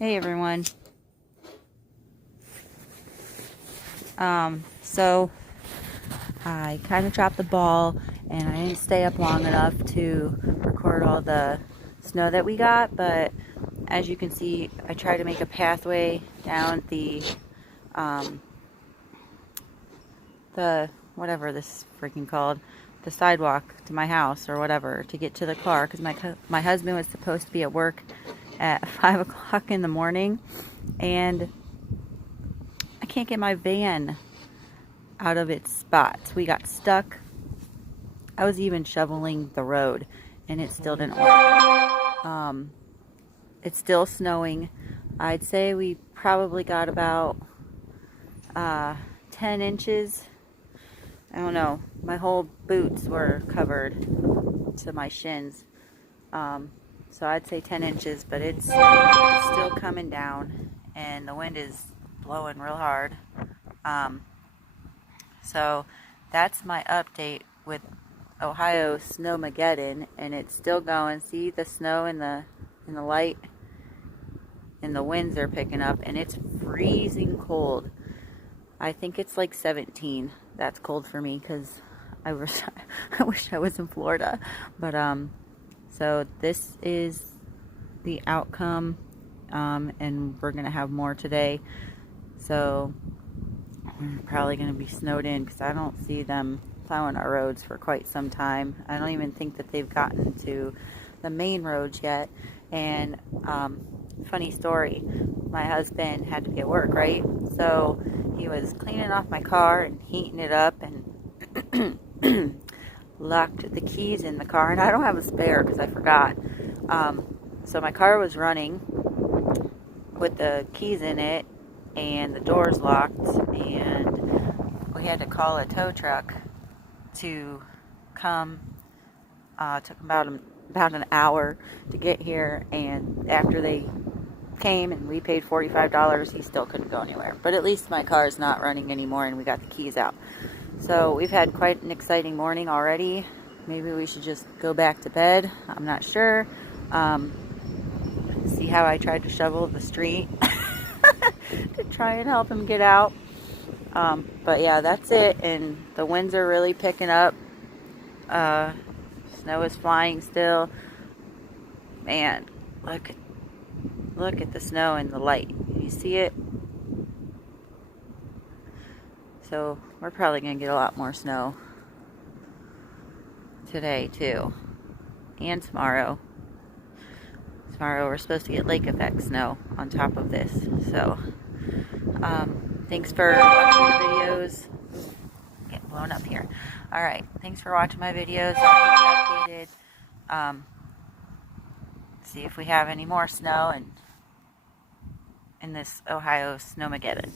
Hey everyone. So I kind of dropped the ball and I didn't stay up long enough to record all the snow that we got, but as you can see, I tried to make a pathway down the whatever this is freaking called, the sidewalk to my house or whatever, to get to the car because my husband was supposed to be at work at 5 o'clock in the morning, and I can't get my van out of its spots. We got stuck. I was even shoveling the road and it still didn't work. It's still snowing. I'd say we probably got about 10 inches. I don't know. My whole boots were covered to my shins. So I'd say 10 inches, but it's still coming down and the wind is blowing real hard. So that's my update with Ohio Snowmageddon, and it's still going. See the snow in the light, and the winds are picking up, and it's freezing cold. I think it's like 17. That's cold for me because I wish I was in Florida. But so this is the outcome, and we're gonna have more today. So we're probably going to be snowed in because I don't see them plowing our roads for quite some time. I don't even think that they've gotten to the main roads yet. And funny story, my husband had to be at work, right? So he was cleaning off my car and heating it up and locked the keys in the car. And I don't have a spare because I forgot. So my car was running with the keys in it and the doors locked, and we had to call a tow truck to come. Took about an hour to get here, and after they came and we paid $45, he still couldn't go anywhere. But at least my car is not running anymore and we got the keys out. So we've had quite an exciting morning already. Maybe we should just go back to bed. I'm not sure. See how I tried to shovel the street to try and help him get out. But yeah, that's it. And the winds are really picking up. Snow is flying still. Man, look at the snow and the light. Can you see it? So we're probably going to get a lot more snow today too. And tomorrow. Tomorrow we're supposed to get lake effect snow on top of this. So thanks for watching the videos. Get blown up here. Alright, thanks for watching my videos. I'll keep you updated. See if we have any more snow in this Ohio Snowmageddon.